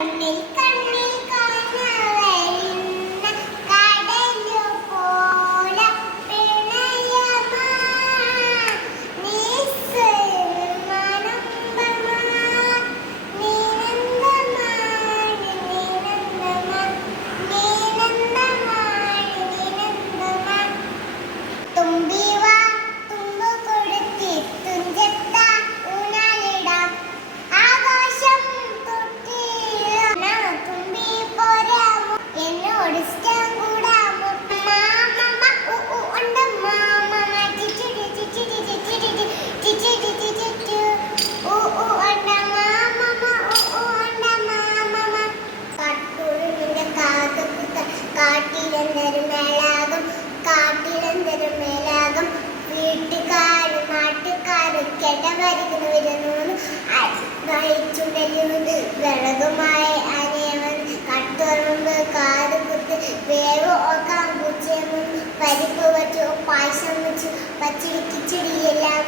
America. വരകുന്നവരെന്നോന്ന് നയിച്ചുണ്ടെല്ലുന്നത് വിളകുമായി അനയവൻ കട്ടുറമ്പ് കാത് കുത്ത് wave ഒക്കെ പൂച്ചയും പരിപ്പ് വെച്ചു പായസം വെച്ചു പച്ചടി കിച്ചടി എല്ലാം